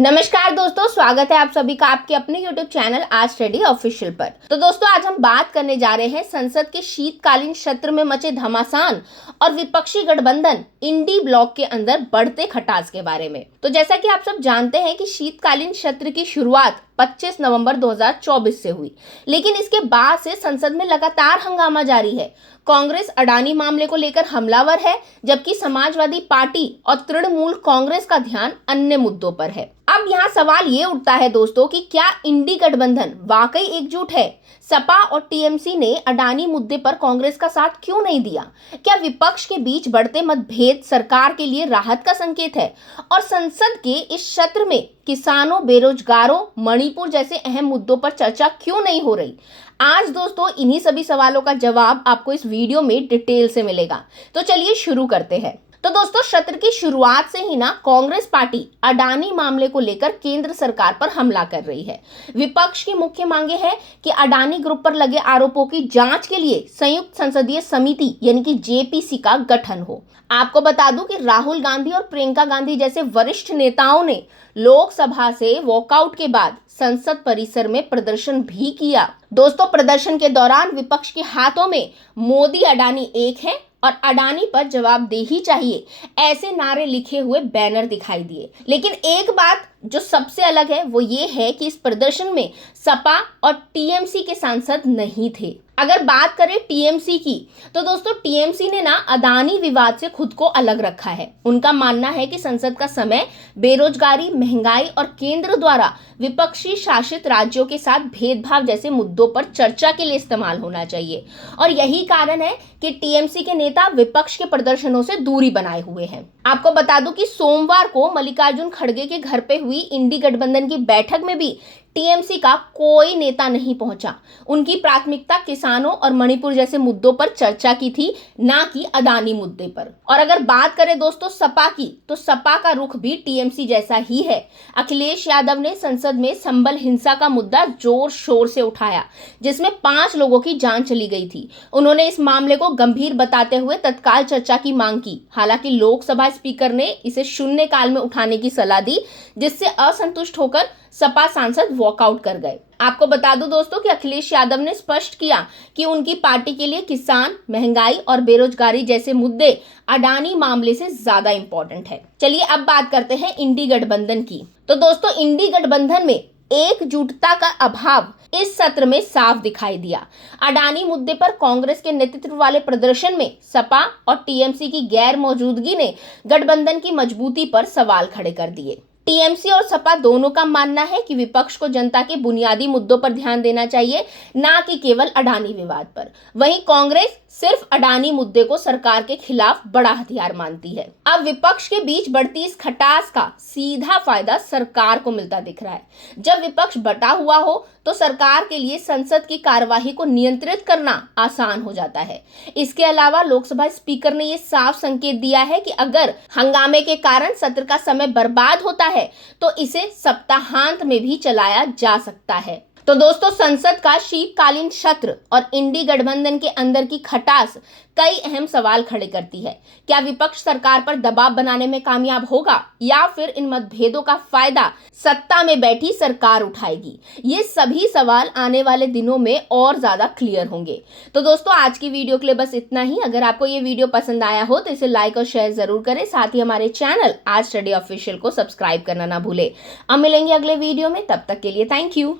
नमस्कार दोस्तों, स्वागत है आप सभी का आपके अपने YouTube चैनल आज स्टडी ऑफिशियल पर। तो दोस्तों आज हम बात करने जा रहे हैं संसद के शीतकालीन सत्र में मचे घमासान और विपक्षी गठबंधन इंडी ब्लॉक के अंदर बढ़ते खटास के बारे में। तो जैसा कि आप सब जानते हैं कि शीतकालीन सत्र की शुरुआत 25 नवंबर 2024 से हुई, लेकिन इसके बाद से संसद में लगातार हंगामा जारी है। कांग्रेस अडानी मामले को लेकर हमलावर है, जबकि समाजवादी पार्टी और तृणमूल कांग्रेस का ध्यान अन्य मुद्दों पर है। अब यहाँ सवाल ये उठता है दोस्तों कि क्या इंडी गठबंधन वाकई एकजुट है? सपा और टीएमसी ने अडानी मुद्दे पर कांग्रेस का साथ क्यों नहीं दिया? क्या विपक्ष के बीच बढ़ते मतभेद सरकार के लिए राहत का संकेत है? और संसद के इस सत्र में किसानों, बेरोजगारों, मणिपुर जैसे अहम मुद्दों पर चर्चा क्यों नहीं हो रही? आज दोस्तों इन्हीं सभी सवालों का जवाब आपको इस वीडियो में डिटेल से मिलेगा। तो चलिए शुरू करते हैं। तो दोस्तों सत्र की शुरुआत से ही ना कांग्रेस पार्टी अडानी मामले को लेकर केंद्र सरकार पर हमला कर रही है। विपक्ष की मुख्य मांगे हैं कि अडानी ग्रुप पर लगे आरोपों की जांच के लिए संयुक्त संसदीय समिति यानी कि जेपीसी का गठन हो। आपको बता दूं कि राहुल गांधी और प्रियंका गांधी जैसे वरिष्ठ नेताओं ने लोकसभा से वॉकआउट के बाद संसद परिसर में प्रदर्शन भी किया। दोस्तों प्रदर्शन के दौरान विपक्ष के हाथों में मोदी अडानी एक है और अडानी पर जवाबदेही चाहिए ऐसे नारे लिखे हुए बैनर दिखाई दिए। लेकिन एक बात जो सबसे अलग है वो ये है कि इस प्रदर्शन में सपा और टीएमसी के सांसद नहीं थे। अगर बात करें टीएमसी की, तो दोस्तों टीएमसी ने ना अडानी विवाद से खुद को अलग रखा है। उनका मानना है कि संसद का समय बेरोजगारी, महंगाई और केंद्र द्वारा विपक्षी शासित राज्यों के साथ भेदभाव जैसे मुद्दों पर चर्चा के लिए इस्तेमाल होना चाहिए। और यही कारण है कि टीएमसी के नेता विपक्ष के प्रदर्शनों से दूरी बनाए हुए हैं। आपको बता दूं कि सोमवार को मल्लिकार्जुन खड़गे के घर पे हुई इंडी गठबंधन की बैठक में भी टीएमसी का कोई नेता नहीं पहुंचा। उनकी प्राथमिकता किसानों और मणिपुर जैसे मुद्दों पर चर्चा की थी, ना कि अडानी मुद्दे पर। और अगर बात करें दोस्तों सपा की, तो सपा का रुख भी टीएमसी जैसा ही है। अखिलेश यादव ने संसद में संबल हिंसा का मुद्दा जोर शोर से उठाया, जिसमें 5 लोगों की जान चली गई थी। उन्होंने इस मामले को गंभीर बताते हुए तत्काल चर्चा की मांग की। हालांकि लोकसभा स्पीकर ने इसे शून्यकाल में उठाने की सलाह दी, जिससे असंतुष्ट होकर सपा सांसद वॉकआउट कर गए। आपको बता दूं दोस्तों कि अखिलेश यादव ने स्पष्ट किया कि उनकी पार्टी के लिए किसान, महंगाई और बेरोजगारी जैसे मुद्दे अडानी मामले से ज्यादा इंपॉर्टेंट है। चलिए अब बात करते हैं इंडी गठबंधन की। तो दोस्तों इंडी गठबंधन में एकजुटता का अभाव इस सत्र में साफ दिखाई दिया। अडानी मुद्दे पर कांग्रेस के नेतृत्व वाले प्रदर्शन में सपा और टीएमसी की गैर मौजूदगी ने गठबंधन की मजबूती पर सवाल खड़े कर दिए। टीएमसी और सपा दोनों का मानना है कि विपक्ष को जनता के बुनियादी मुद्दों पर ध्यान देना चाहिए, ना कि केवल अडानी विवाद पर। वहीं कांग्रेस सिर्फ अडानी मुद्दे को सरकार के खिलाफ बड़ा हथियार मानती है। अब विपक्ष के बीच बढ़ती इस खटास का सीधा फायदा सरकार को मिलता दिख रहा है। जब विपक्ष बटा हुआ हो तो सरकार के लिए संसद की कार्यवाही को नियंत्रित करना आसान हो जाता है। इसके अलावा लोकसभा स्पीकर ने यह साफ संकेत दिया है कि अगर हंगामे के कारण सत्र का समय बर्बाद होता है तो इसे सप्ताहांत में भी चलाया जा सकता है। तो दोस्तों संसद का शीतकालीन सत्र और इंडी गठबंधन के अंदर की खटास कई अहम सवाल खड़े करती है। क्या विपक्ष सरकार पर दबाव बनाने में कामयाब होगा या फिर इन मतभेदों का फायदा सत्ता में बैठी सरकार उठाएगी? ये सभी सवाल आने वाले दिनों में और ज्यादा क्लियर होंगे। तो दोस्तों आज की वीडियो के लिए बस इतना ही। अगर आपको ये वीडियो पसंद आया हो तो इसे लाइक और शेयर जरूर करें। साथ ही हमारे चैनल आज स्टडी ऑफिशियल को सब्सक्राइब करना ना भूले। अब मिलेंगे अगले वीडियो में, तब तक के लिए थैंक यू।